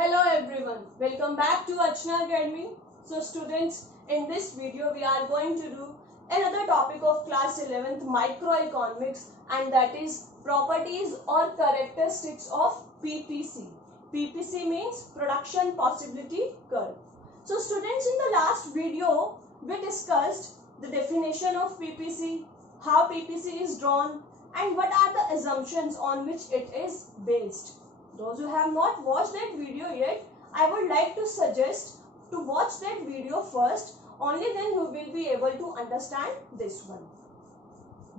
Hello everyone, welcome back to Archana Academy. So students, in this video we are going to do another topic of class 11th microeconomics, and that is properties or characteristics of PPC. PPC means production possibility curve. So students, in the last video we discussed the definition of PPC, how PPC is drawn, and what are the assumptions on which it is based. Those who have not watched that video yet, I would like to suggest to watch that video first. Only then you will be able to understand this one.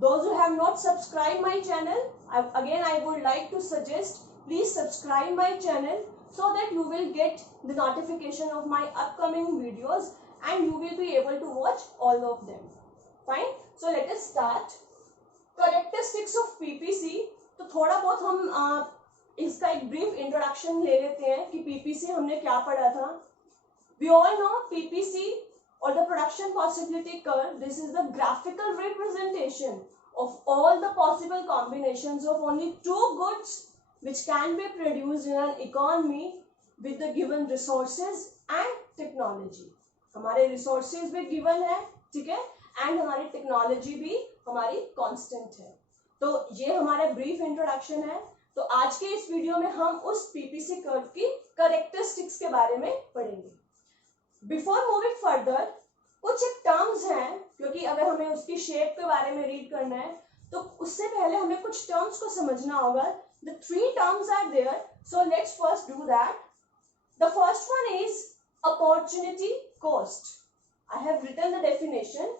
Those who have not subscribed my channel, I would like to suggest please subscribe my channel so that you will get the notification of my upcoming videos and you will be able to watch all of them. Fine. So let us start. Characteristics of PPC. तो थोड़ा बहुत हम इसका एक brief introduction ले लेते हैं कि पीपीसी हमने क्या पढ़ा था. वी ऑल नो पीपीसी और the production possibility curve. This is the graphical representation of all the possible combinations of only two goods which can be produced in an economy with the given resources and technology. हमारे resources भी given है, ठीक है, and हमारी technology भी हमारी constant है. तो ये हमारा brief introduction है. तो आज के इस वीडियो में हम उस पीपीसी कर्व की कैरेक्टरिस्टिक्स के बारे में पढ़ेंगे. बिफोर मूविंग फर्दर, कुछ एक टर्म्स हैं, क्योंकि अगर हमें उसकी शेप के बारे में रीड करना है तो उससे पहले हमें कुछ टर्म्स को समझना होगा. The three terms are there, so let's first do that. The first one is opportunity cost. I have written the definition.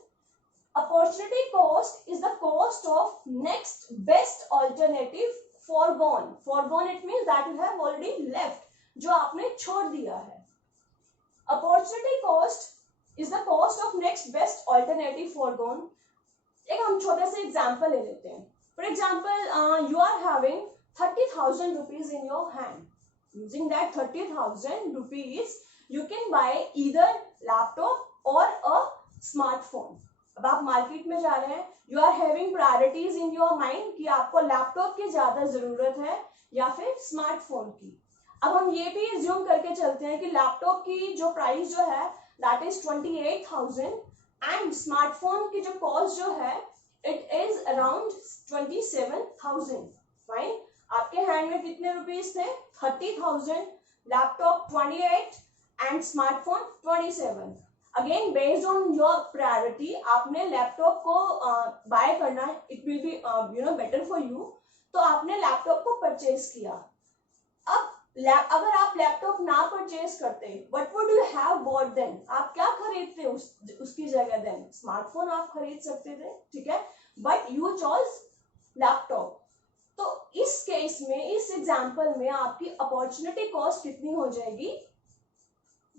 Opportunity cost is the cost of next best alternative foregone. Foregone it means that you have already left, जो आपने छोड़ दिया है. Opportunity cost is the cost of next best alternative foregone. एक हम छोटे से example ले लेते हैं. For example, you are having 30,000 rupees in your hand. Using that 30,000 rupees, you can buy either laptop or a smartphone. अब आप market में जा रहे हैं, you are having priorities in your mind कि आपको लैपटॉप की ज्यादा जरूरत है या फिर स्मार्टफोन की. अब हम ये भी एज्यूम करके चलते हैं कि लैपटॉप की जो प्राइस जो है दैट इज 28,000 एंड स्मार्टफोन की जो कॉस्ट जो है इट इज अराउंड 27,000. फाइन. आपके हैंड में कितने रुपीज थे? 30,000. Laptop 28 and smartphone 27. Again based on your priority आपने लैपटॉप को बाय करना है. It will be better for you. तो आपने लैपटॉप को परचेज किया. अब अगर आप लैपटॉप ना परचेज करते, what would you have bought then? आप क्या खरीदते उसकी जगह? देन स्मार्टफोन आप खरीद सकते थे, ठीक है, बट यू चॉइस लैपटॉप. तो इस केस में, इस एग्जाम्पल में आपकी अपॉर्चुनिटी कॉस्ट कितनी हो जाएगी?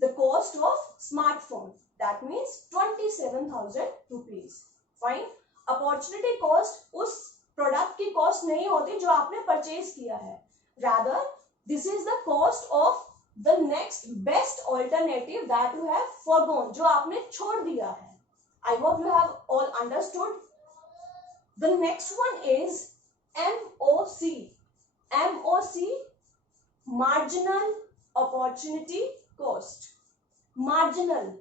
The cost of smartphone, that means 27,000 rupees. Fine. Opportunity cost उस प्रोडक्ट की कॉस्ट नहीं होती जो आपने परचेज किया है. Rather, this is the cost of the next best alternative that you have forgone, जो आपने छोड़ दिया है. I hope you have all understood. The next one is MOC. MOC, marginal opportunity cost. Marginal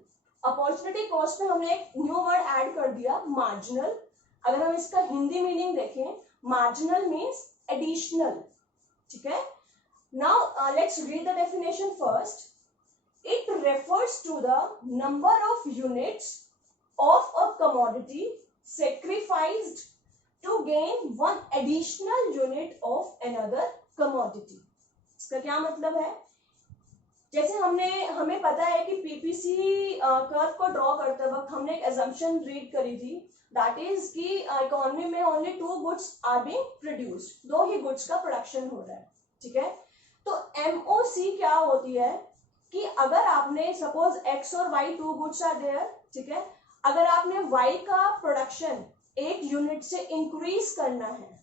opportunity cost में हमने एक new word add कर दिया, मार्जिनल. अगर हम इसका हिंदी मीनिंग देखें, मार्जिनल मीन्स एडिशनल, ठीक है. Now let's read the definition first. It refers to the number of units of a commodity sacrificed to gain one additional unit of another commodity. इसका क्या मतलब है? जैसे हमें पता है कि पीपीसी कर्व को ड्रॉ करते वक्त हमने एक assumption रीड करी थी, दैट इज कि इकोनॉमी में only two goods are being produced, दो ही गुड्स का प्रोडक्शन हो रहा है, ठीक है. तो एमओसी क्या होती है कि अगर आपने सपोज एक्स और Y two goods are there, ठीक है, अगर आपने वाई का प्रोडक्शन एक यूनिट से इंक्रीज करना है,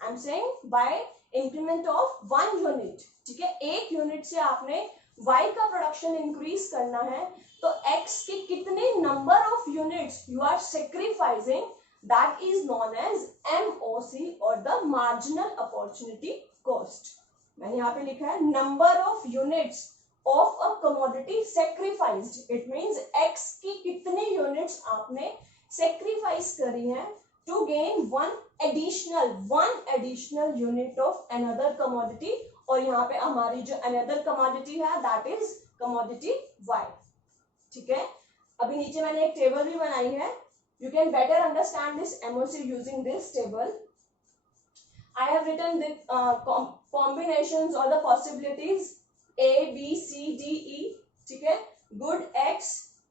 I am saying by increment of 1 unit, ठीक है, एक यूनिट से आपने y का प्रोडक्शन इंक्रीज करना है, तो x के कितने number of units you are sacrificing, that is known as MOC और द मार्जिनल अपॉर्चुनिटी कॉस्ट. मैंने यहाँ पे लिखा है number of units of a commodity sacrificed, it means X की कितने यूनिट्स आपने सेक्रीफाइस करी हैं to gain one additional unit of another commodity, और यहाँ पे हमारी जो अनदर कमोडिटी है दैट इज कमोडिटी वाई। ठीक है, अभी नीचे मैंने एक टेबल भी बनाई है, you can better understand this MOC using this table. I have written the combinations or the possibilities A, B, C, D, E. ठीक है, good X,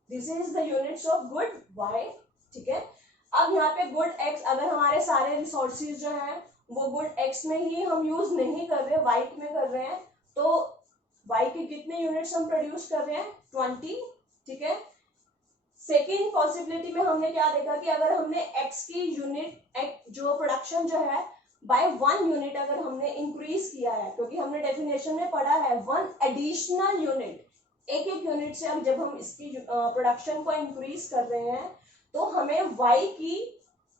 this is the units of good Y. ठीक है, अब यहाँ पे good X, अगर हमारे सारे रिसोर्सेज जो हैं वो good X में ही हम यूज नहीं कर रहे, Y में कर रहे हैं, तो Y के कितने यूनिट्स हम प्रोड्यूस कर रहे हैं 20। ठीक है, सेकेंड पॉसिबिलिटी में हमने क्या देखा कि अगर हमने x की यूनिट जो प्रोडक्शन जो है बाय 1 यूनिट अगर हमने इंक्रीज किया है, क्योंकि हमने डेफिनेशन में पढ़ा है 1 एडिशनल यूनिट, एक यूनिट से अब जब हम इसकी प्रोडक्शन को इंक्रीज कर रहे हैं तो हमें y की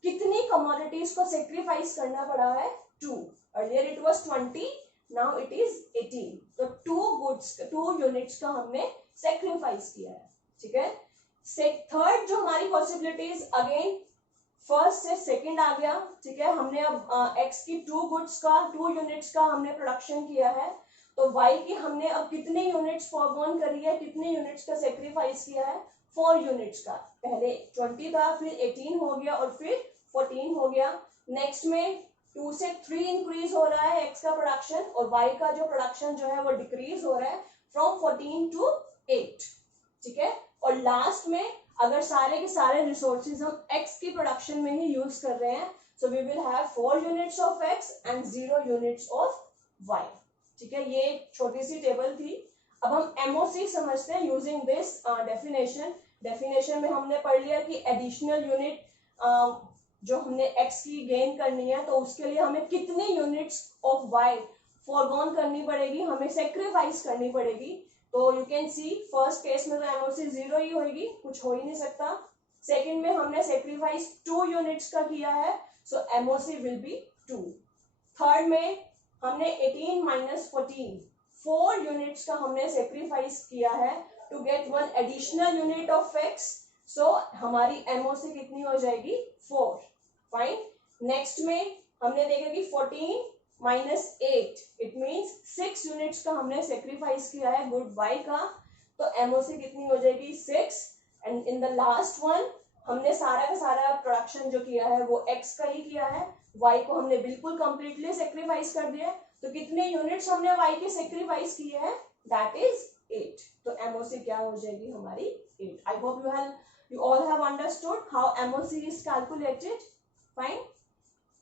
कितनी कमोडिटीज को सेक्रीफाइस करना पड़ा है 2। Earlier it was 20, now it is 18, तो 2 यूनिट्स का हमने सेक्रीफाइस किया है। ठीक है, थर्ड जो हमारी पॉसिबिलिटीज अगेन फर्स्ट से सेकंड आ गया। ठीक है, हमने अब x की 2 यूनिट्स का हमने प्रोडक्शन किया है, तो y की हमने अब कितने यूनिट्स फॉरगॉन करी है, कितने यूनिट्स का सेक्रीफाइस किया है 4 यूनिट्स का। पहले 20 था, फिर 18 हो गया और फिर 14 हो गया। नेक्स्ट में 2 से 3 इंक्रीज हो रहा है x का प्रोडक्शन, और y का जो प्रोडक्शन जो है वो डिक्रीज हो रहा है फ्रॉम 14 to 8। ठीक है, और लास्ट में अगर सारे के सारे रिसोर्सेज हम x की प्रोडक्शन में ही यूज कर रहे हैं, so we will have 4 units of x and 0 units of y। ठीक है, ये छोटी सी टेबल थी। अब हम MOC समझते हैं यूजिंग दिस डेफिनेशन में हमने पढ़ लिया कि एडिशनल यूनिट जो हमने x की गेन करनी है तो उसके लिए हमें कितनी यूनिट्स ऑफ y फॉरगॉन करनी पड़ेगी, हमें सेक्रीफाइस करनी पड़ेगी। तो you can see first case में तो MOC 0 ही होगी, कुछ हो ही नहीं सकता। सेकंड में हमने सेक्रीफाइस 2 यूनिट्स का किया है, सो MOC विल बी 2। थर्ड में हमने 18 माइनस 14 4 यूनिट्स का हमने सेक्रीफाइस किया है to get 1 additional unit of x, so हमारी MOC कितनी हो जाएगी 4। फाइन, नेक्स्ट में हमने देखा कि 14 माइनस 8 इट मीन्स 6 यूनिट्स का हमने सेक्रीफाइस किया है गुड y का, तो MOC कितनी हो जाएगी 6। And in the last one हमने सारा का सारा प्रोडक्शन जो किया है वो x का ही किया है, y को हमने बिल्कुल कंप्लीटली सेक्रीफाइस कर दिया है, तो कितने यूनिट्स हमने y के सेक्रीफाइस किए हैं दैट इज 8, तो MOC क्या हो जाएगी हमारी 8। I hope you all have understood how MOC is calculated. Fine.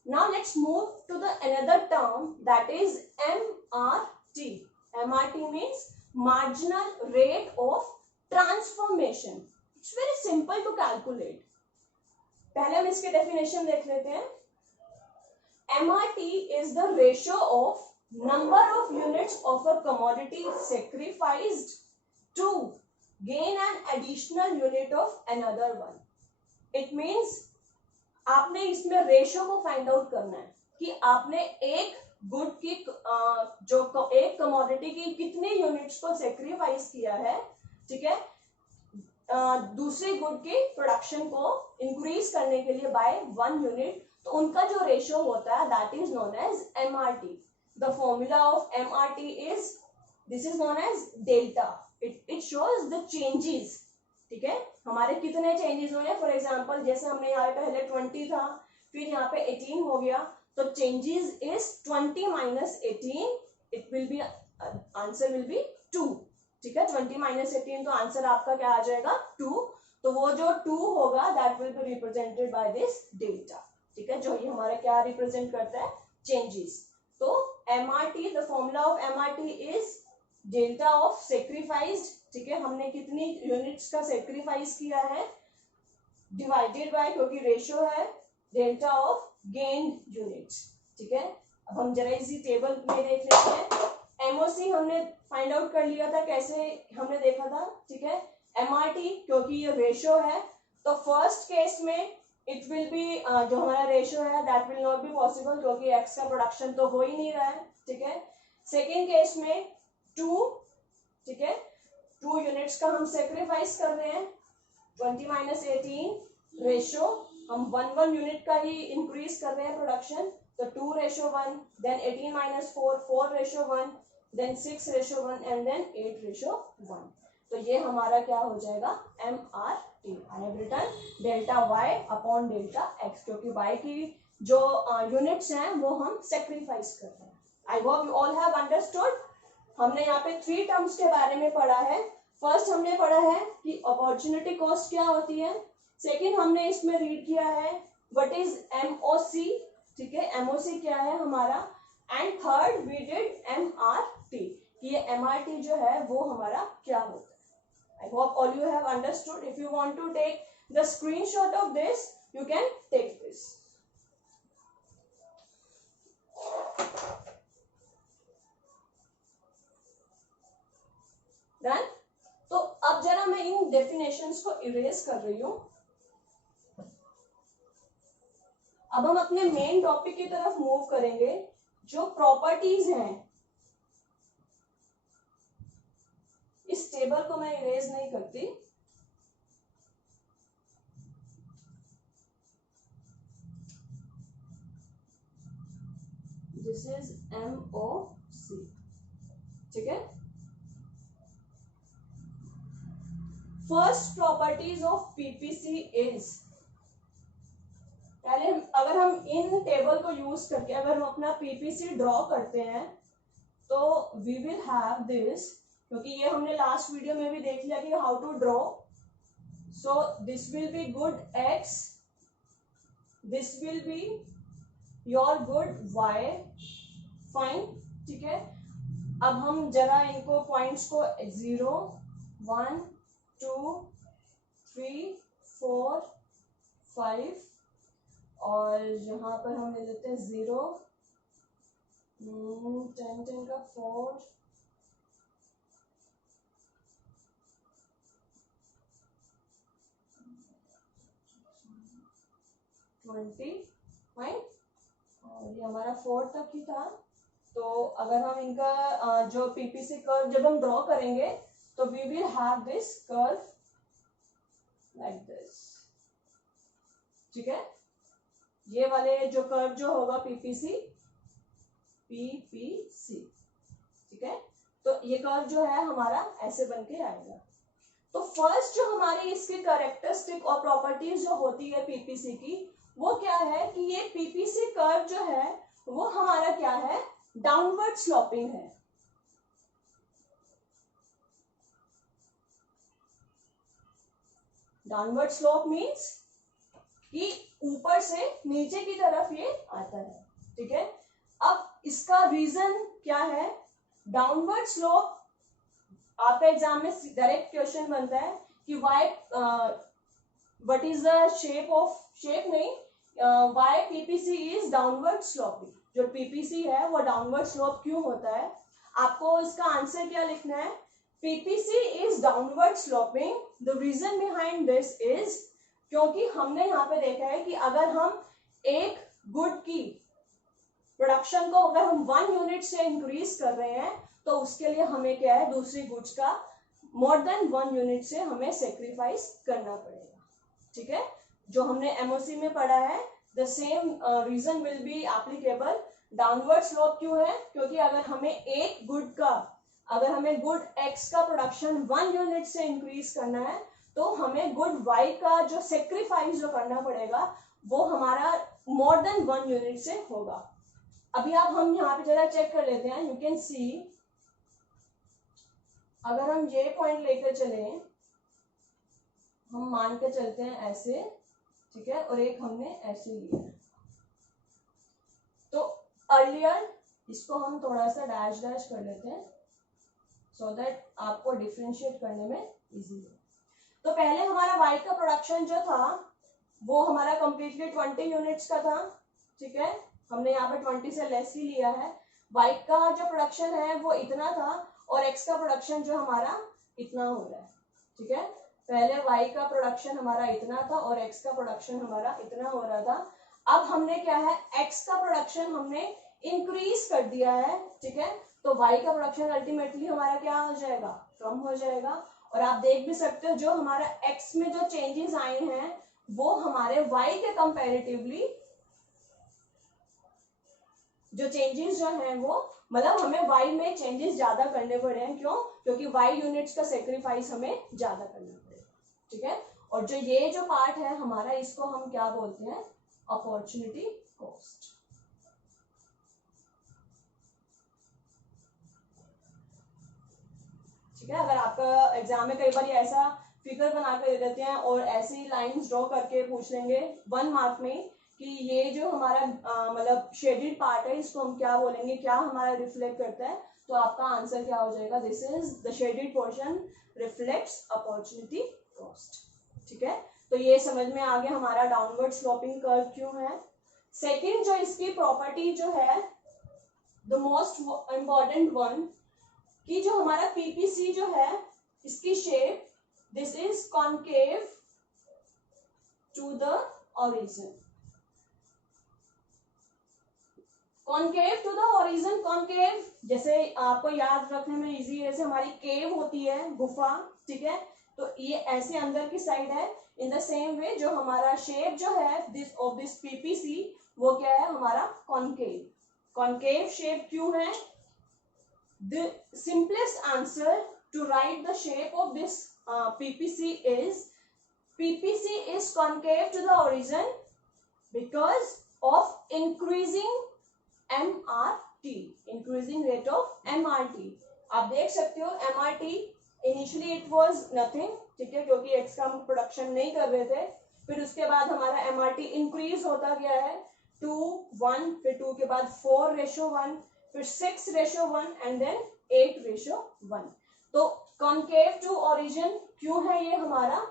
Now let's move to the another term that is MRT. MRT means marginal rate of transformation. It's very simple to calculate. पहले हम इसके definition देख लेते हैं। MRT is the ratio of number of units of a commodity sacrificed to gain an additional unit of another one. It means आपने इसमें ratio को find out करना है कि आपने एक गुड की जो एक कमोडिटी की कितने यूनिट्स को सेक्रीफाइस किया है। ठीक है, दूसरे गुड के प्रोडक्शन को इंक्रीज करने के लिए बाय 1 यूनिट, तो उनका जो रेशियो होता है that is known as MRT। The formula of MRT is this is known as delta, it shows the changes. ठीक है, हमारे कितने चेंजेस हुए, फॉर एग्जांपल जैसे हमने यहाँ पे पहले 20 था, फिर यहाँ पे 18 हो गया, तो changes is 20 minus 18, it will be answer will be 2। ठीक है, 20 माइनस 18, तो आंसर आपका क्या आ जाएगा 2, तो वो जो 2 होगा that will be represented by this delta. ठीक है, जो ये हमारा क्या रिप्रेजेंट करता है चेंजेस। तो MRT, the formula of MRT is delta of sacrificed. ठीक है, हमने कितनी यूनिट्स का सेक्रीफाइस किया है डिवाइडेड बाय, क्योंकि रेशियो है, डेल्टा ऑफ गेन्ड यूनिट्स। ठीक है, अब हम जरा इसी टेबल में देख लेते हैं। MOC हमने फाइंड आउट कर लिया था, कैसे हमने देखा था। ठीक है, MRT क्योंकि ये रेशियो है, तो फर्स्ट केस में इट विल बी जो हमारा रेशियो है that will not be possible, क्योंकि x का प्रोडक्शन तो हो ही नहीं रहा है। ठीक है, सेकेंड केस में 2 ठीक है, 2 यूनिट्स का हम सेक्रीफाइस कर रहे हैं, 20 माइनस 18 रेशो, हम 1 यूनिट का ही इंक्रीज कर रहे हैं प्रोडक्शन, तो 2:1, then 18 minus 4:1, then 6:1 and then 8:1. तो ये हमारा क्या हो जाएगा, MRT. I have written delta y upon delta x, क्योंकि y की जो यूनिट्स हैं वो हम सेक्रीफाइस कर रहे हैं. I hope you all have understood. हमने यहाँ पे 3 टर्म्स के बारे में पढ़ा है. फर्स्ट हमने पढ़ा है कि अपॉर्चुनिटी कॉस्ट क्या होती है. सेकेंड हमने इसमें रीड किया है व्हाट इज MOC. ठीक है, MOC क्या है हमारा. And third we did MRT, कि ये MRT जो है वो हमारा क्या होता है. I hope all you have understood. If you want to take the screenshot of this, you can take this. Done? तो अब जरा मैं इन डेफिनेशंस को इरेज कर रही हूं. अब हम अपने मेन टॉपिक की तरफ मूव करेंगे, जो प्रॉपर्टीज हैं. इस टेबल को मैं इरेज नहीं करती. This is MOC. ठीक है. First properties of PPC is, पहले अगर हम इन टेबल को यूज करके अगर हम अपना PPC ड्रॉ करते हैं तो वी विल हैव दिस, क्योंकि ये हमने लास्ट वीडियो में भी देख लिया कि how to draw. So this will be good x, this will be your good y. Fine. ठीक है. अब हम जरा इनको पॉइंट्स को 0, 1, 2, 3, 4, 5 और यहाँ पर हम ले लेते हैं 0, 10 का 4, 20. फाइन. और ये हमारा 4 तक ही था. तो अगर हम इनका जो PPC कर्व जब हम ड्रॉ करेंगे तो we will have this curve like this. ठीक है. ये वाले जो कर्व जो होगा PPC. ठीक है. तो ये कर्व जो है हमारा ऐसे बन के आएगा. तो फर्स्ट जो हमारी इसकी कैरेक्टरिस्टिक और प्रॉपर्टीज जो होती है PPC की, वो क्या है कि ये PPC कर्व जो है वो हमारा क्या है, डाउनवर्ड स्लोपिंग है. डाउनवर्ड स्लोप मीन्स कि ऊपर से नीचे की तरफ ये आता है. ठीक है. अब इसका रीजन क्या है. डाउनवर्ड स्लोप आपका एग्जाम में डायरेक्ट क्वेश्चन बनता है कि why what is the shape नहीं, why PPC is downward sloping. जो PPC है वो डाउनवर्ड स्लोप क्यों होता है. आपको इसका आंसर क्या लिखना है. PPC is downward sloping. The reason behind this is, क्योंकि हमने यहाँ पे देखा है कि अगर हम एक गुड की प्रोडक्शन को अगर हम 1 यूनिट से इंक्रीज कर रहे हैं तो उसके लिए हमें क्या है, दूसरी गुड्स का मोर देन 1 यूनिट से हमें सेक्रीफाइस करना पड़ेगा. ठीक है. जो हमने MOC में पढ़ा है, the same reason will be applicable. Downward slope क्यों है, क्योंकि अगर हमें गुड X का प्रोडक्शन 1 यूनिट से इंक्रीज करना है तो हमें गुड Y का जो सेक्रीफाइस जो करना पड़ेगा वो हमारा मोर देन 1 यूनिट से होगा. अभी आप हम यहाँ पे जरा चेक कर लेते हैं. यू कैन सी, अगर हम ये पॉइंट लेकर चले, हम मान के चलते हैं ऐसे. ठीक है. और एक हमने ऐसे लिया है. तो अर्लियर इसको हम थोड़ा सा डैश कर लेते हैं सो दैट आपको डिफरेंशिएट करने में इजी है. तो पहले हमारा Y का प्रोडक्शन जो था वो हमारा कंप्लीटली 20 यूनिट्स का था. ठीक है. हमने यहाँ पे 20 से लेस ही लिया है. Y का जो प्रोडक्शन है वो इतना था और X का प्रोडक्शन जो हमारा इतना हो रहा है. ठीक है. पहले Y का प्रोडक्शन हमारा इतना था और X का प्रोडक्शन हमारा इतना हो रहा था. अब हमने क्या है, X का प्रोडक्शन हमने इंक्रीज कर दिया है. ठीक है. तो y का प्रोडक्शन अल्टीमेटली हमारा क्या हो जाएगा, कम हो जाएगा। और आप देख भी सकते हो जो हमारा x में जो चेंजेस आए हैं वो हमारे y के कंपैरेटिवली जो चेंजेस जो हैं वो मतलब हमें y में चेंजेस ज्यादा करने पड़े हैं। क्यों? क्योंकि y यूनिट्स का सेक्रीफाइस हमें ज्यादा करना पड़ेगा, ठीक है। और जो ये जो पार्ट है हमारा, इसको हम क्या बोलते हैं, अपॉर्चुनिटी कॉस्ट। ठीक है, अगर आपका एग्जाम में कई बार ऐसा फिगर बना कर दे देते हैं और ऐसी लाइंस ड्रॉ करके पूछ लेंगे 1 मार्क में कि ये जो हमारा मतलब शेडेड पार्ट है इसको हम क्या बोलेंगे, क्या हमारा रिफ्लेक्ट करता है, तो आपका आंसर क्या हो जाएगा, this is the shaded portion reflects opportunity cost. ठीक है, तो ये समझ में आ गया हमारा डाउनवर्ड स्लोपिंग कर्व क्यों है। सेकेंड जो इसकी प्रॉपर्टी जो है द मोस्ट इंपॉर्टेंट वन, कि जो हमारा पीपीसी जो है इसकी shape this is concave to the origin. Concave to the origin, concave जैसे आपको याद रखने में इजी है, जैसे हमारी केव होती है गुफा, ठीक है, तो ये ऐसे अंदर की साइड है। इन द सेम वे जो हमारा शेप जो है दिस ऑफ दिस पीपीसी वो क्या है हमारा कॉन्केव। कॉन्केव शेप क्यों है? The simplest answer to write the shape of this PPC is PPC is concave to the origin because of increasing MRT, increasing rate of MRT। आप देख सकते हो MRT initially it was nothing, ठीक है, क्योंकि X का हम production नहीं कर रहे थे, फिर उसके बाद हमारा MRT इंक्रीज होता गया है 2 1, फिर 2 के बाद 4:1, फिर 6:1 एंड देन 8:1। तो कॉन्केव टू ओरिजिन क्यों है ये हमारा,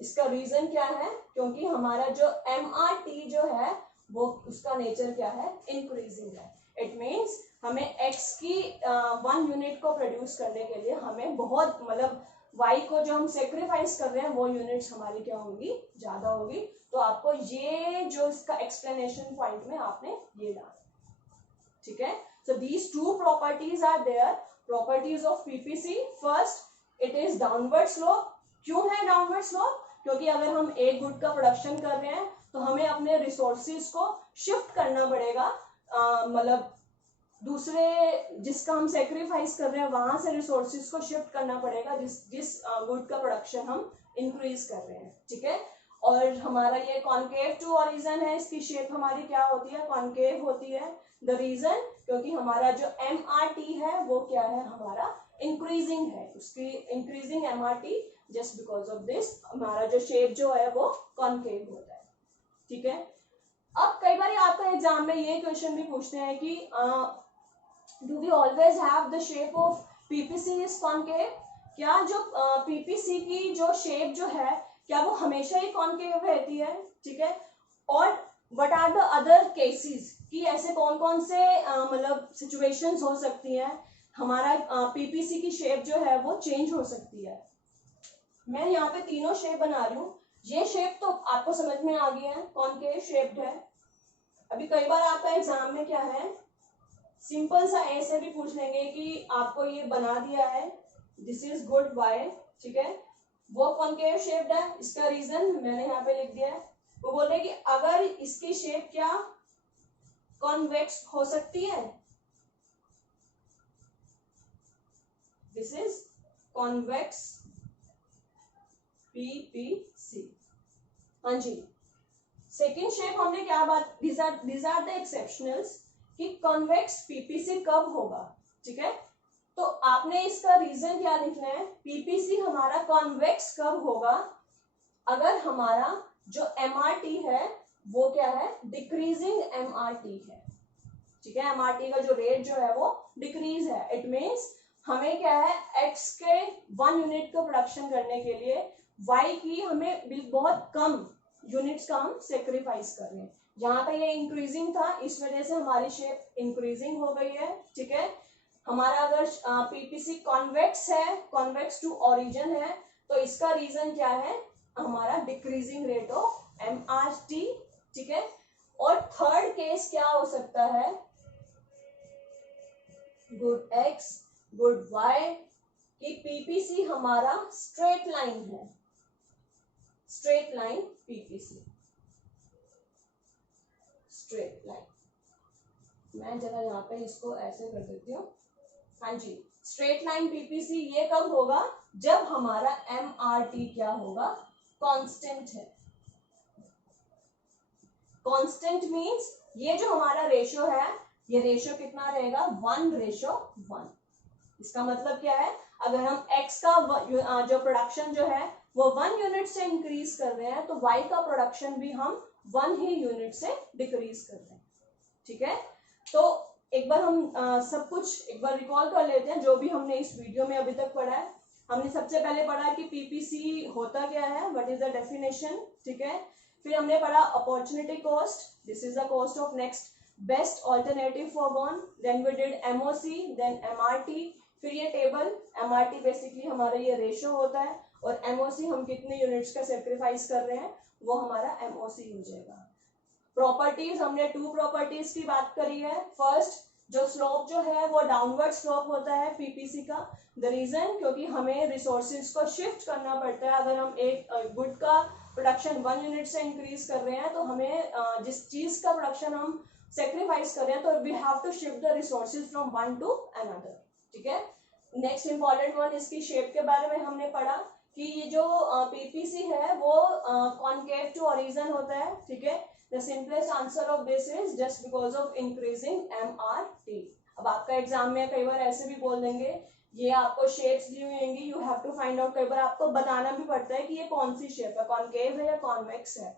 इसका रीजन क्या है, क्योंकि हमारा जो MRT जो है वो उसका नेचर क्या है, इंक्रीजिंग है। इट मीन्स हमें x की 1 यूनिट को प्रोड्यूस करने के लिए हमें बहुत मतलब y को जो हम सेक्रीफाइस कर रहे हैं वो यूनिट्स हमारी क्या होगी, ज्यादा होगी। तो आपको ये जो इसका एक्सप्लेनेशन पॉइंट में आपने ये डाला, ठीक है। So these two properties are there, properties of PPC. First, it is downward slope. क्यों है downward slope? क्योंकि अगर हम एक गुड का प्रोडक्शन कर रहे हैं तो हमें अपने रिसोर्सेज को शिफ्ट करना पड़ेगा, मतलब दूसरे जिसका हम सेक्रीफाइस कर रहे हैं वहां से रिसोर्सेज को शिफ्ट करना पड़ेगा जिस गुड का प्रोडक्शन हम इंक्रीज कर रहे हैं, ठीक है। और हमारा ये कॉन्केव टू ओरिजिन है, इसकी शेप हमारी क्या होती है, कॉन्केव होती है। द रीजन क्योंकि हमारा जो MRT है वो क्या है, हमारा इंक्रीजिंग है, उसकी increasing MRT, just because of this हमारा जो शेप जो है वो कॉन्केव होता है, ठीक है। अब कई बार आपका एग्जाम में ये क्वेश्चन भी पूछते हैं कि do we always have the shape of PPC is concave, क्या जो पीपीसी की जो शेप जो है क्या वो हमेशा ही कॉन्केव रहती है, ठीक है। और what are the other cases, कि ऐसे कौन कौन से मतलब सिचुएशंस हो सकती हैं हमारा पीपीसी की शेप जो है वो चेंज हो सकती है। मैं यहाँ पे तीनों शेप बना रही हूँ, ये शेप तो आपको समझ में आ गया है, कॉन्केव शेप्ड है। अभी कई बार आपका एग्जाम में क्या है, सिंपल सा ऐसे भी पूछ लेंगे कि आपको ये बना दिया है, दिस इज गुड बाय, ठीक है, वो कॉन्केव शेप्ड है। इसका रीजन मैंने यहाँ पे लिख दिया है, वो बोल रहे कि अगर इसकी शेप क्या कॉन्वेक्स हो सकती है, दिस इज कॉन्वेक्स पीपीसी। हाँ जी, सेकेंड शेप हमने क्या बात, these are the exceptionals कि कॉन्वेक्स पीपीसी कब होगा, ठीक है। तो आपने इसका रीजन क्या लिखना है, पीपीसी हमारा कॉन्वेक्स कब होगा, अगर हमारा जो MRT है वो क्या है, डिक्रीजिंग MRT है, ठीक है। MRT का जो रेट जो है वो डिक्रीज है। इट मीन्स हमें क्या है, x के 1 यूनिट को प्रोडक्शन करने के लिए y की हमें बहुत कम यूनिट्स का हम सेक्रीफाइस कर रहे हैं। जहां पे ये इंक्रीजिंग था इस वजह से हमारी शेप इंक्रीजिंग हो गई है, ठीक है। हमारा अगर पीपीसी कॉन्वेक्स है, कॉन्वेक्स टू ओरिजिन है, तो इसका रीजन क्या है, हमारा डिक्रीजिंग रेट ऑफ MRT, ठीक है। और थर्ड केस क्या हो सकता है, गुड एक्स, गुड वाई कि पीपीसी हमारा स्ट्रेट लाइन है, straight line PPC, straight line. मैं जरा यहाँ पे इसको ऐसे कर देती हूँ। हाँ जी, स्ट्रेट लाइन पीपीसी ये कब होगा, जब हमारा एमआरटी क्या होगा, कांस्टेंट है। कांस्टेंट मींस ये जो हमारा रेशो है, ये रेशो कितना रहेगा, 1:1। इसका मतलब क्या है, अगर हम x का जो प्रोडक्शन जो है वो 1 यूनिट से इंक्रीज कर रहे हैं, तो y का प्रोडक्शन भी हम 1 ही यूनिट से डिक्रीज कर रहे हैं। ठीक है, तो एक बार हम सब कुछ एक बार रिकॉल कर लेते हैं जो भी हमने इस वीडियो में अभी तक पढ़ा है। हमने सबसे पहले पढ़ा कि पीपीसी होता क्या है, व्हाट इज द डेफिनेशन। ठीक है, फिर हमने पढ़ा opportunity cost, this is the cost of next best alternative forgone. Then we did MOC, then MRT. फिर ये टेबल, एमआरटी बेसिकली हमारा ये रेशो होता है, और एमओसी हम कितने यूनिट्स का सेक्रीफाइस कर रहे हैं, वो हमारा एमओसी हो जाएगा। प्रॉपर्टीज, हमने 2 प्रॉपर्टीज की बात करी है। फर्स्ट, जो स्लोप जो है वो डाउनवर्ड स्लोप होता है पीपीसी का। द रीजन, क्योंकि हमें रिसोर्सेज को शिफ्ट करना पड़ता है। अगर हम एक गुड का प्रोडक्शन 1 यूनिट से इंक्रीज कर रहे हैं, तो हमें जिस चीज का प्रोडक्शन हम सेक्रीफाइस कर रहे हैं, तो we have to shift the resources from one to another. ठीक है, नेक्स्ट इंपॉर्टेंट वन, इसकी शेप के बारे में हमने पढ़ा कि ये जो पीपीसी है वो कॉनकेव टू ओरिजिन होता है। ठीक है, the simplest answer of this is just because of increasing MRT. अब आपका एग्जाम में कई बार ऐसे भी बोल देंगे, ये आपको शेप्स दी हुई होंगी, you have to find out. कई बार आपको बताना भी पड़ता है कि ये कौन सी शेप है, कॉनकेव है या कॉन्वेक्स है।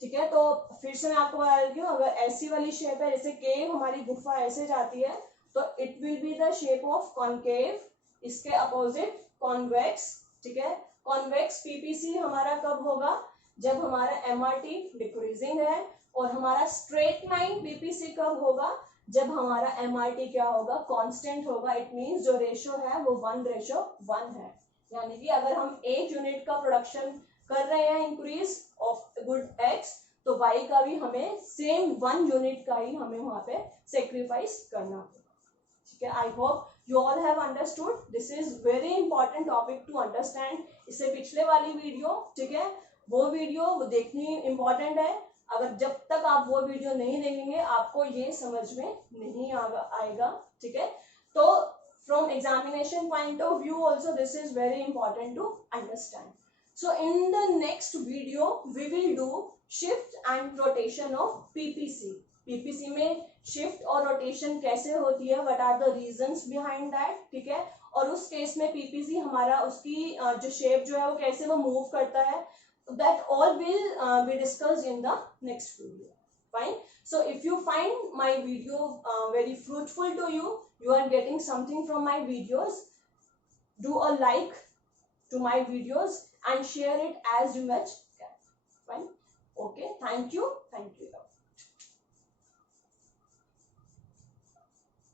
ठीक है, तो फिर से मैं आपको बता देती हूँ, अगर ऐसी वाली शेप है, जैसे केव हमारी गुफा ऐसे जाती है, तो it will be the shape of concave. इसके अपोजिट कॉन्वेक्स। ठीक है, कॉन्वेक्स पीपीसी हमारा कब होगा, जब हमारा एमआरटी डिक्रीजिंग है। और हमारा स्ट्रेट लाइन पीपीसी कब होगा, जब हमारा एमआरटी क्या होगा, कांस्टेंट होगा। इट मींस जो रेशो है वो 1:1 है। यानी कि अगर हम 1 यूनिट का प्रोडक्शन कर रहे हैं इंक्रीज ऑफ गुड एक्स, तो वाई का भी हमें सेम 1 यूनिट का ही हमें वहां पे सेक्रीफाइस करना होगा। ठीक है, I hope you all have understood. This is very important topic to understand. इससे पिछले वाली वीडियो, ठीक है, वो वीडियो वो देखनी इंपॉर्टेंट है। अगर जब तक आप वो वीडियो नहीं देखेंगे, आपको ये समझ में नहीं आएगा। ठीक है, तो from examination point of view also this is very important to understand. So in the next video we will do shift and rotation of PPC. PPC में शिफ्ट और रोटेशन कैसे होती है, what are the reasons behind that. ठीक है, और उस case में पीपीसी हमारा उसकी जो शेप जो है वो कैसे वो मूव करता है, that all will be discussed in the next video. Fine, so if you find my video very fruitful to you, you are getting something from my videos, do a like to my videos and share it as you much can. Fine, okay, thank you.